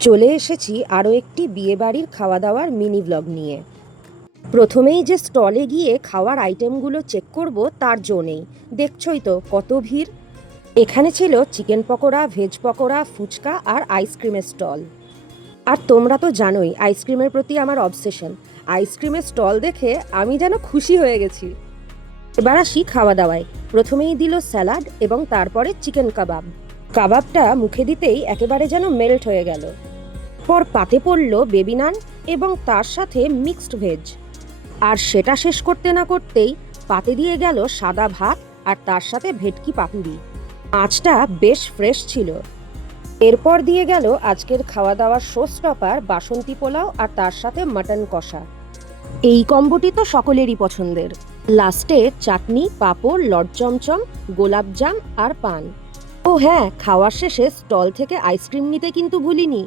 চলে এসেছি আরও একটি বিয়েবাড়ির খাওয়া দাওয়ার মিনি ব্লগ নিয়ে। প্রথমেই যে স্টলে গিয়ে খাওয়ার আইটেমগুলো চেক করব, তার জো নেই। দেখছই তো, কত ভিড়। এখানে ছিল চিকেন পকোড়া, ভেজ পকোড়া, ফুচকা আর আইসক্রিমের স্টল। আর তোমরা তো জানোই, আইসক্রিমের প্রতি আমার অবসেশন। আইসক্রিমের স্টল দেখে আমি যেন খুশি হয়ে গেছি। এবার আসি খাওয়া দাওয়ায় প্রথমেই দিল স্যালাড এবং তারপরে চিকেন কাবাব। কাবাবটা মুখে দিতেই একেবারে যেন মেল্ট হয়ে গেল। পর পাতে পড়ল বেবি নান এবং তার সাথে মিক্সড ভেজ। আর সেটা শেষ করতে না করতেই পাতে দিয়ে গেল সাদা ভাত আর তার সাথে ভেটকি পাতুরি মাছটা বেশ ফ্রেশ ছিল। এরপর দিয়ে গেল আজকের খাওয়া দাওয়ার শো স্টপার বাসন্তী পোলাও আর তার সাথে মাটন কষা। এই কম্বোটি তো সকলেরই পছন্দের। লাস্টে চাটনি, পাঁপড় লড চমচম গোলাপজাম আর পান। ও হ্যাঁ খাওয়ার শেষে স্টল থেকে আইসক্রিম নিতে কিন্তু ভুলিনি।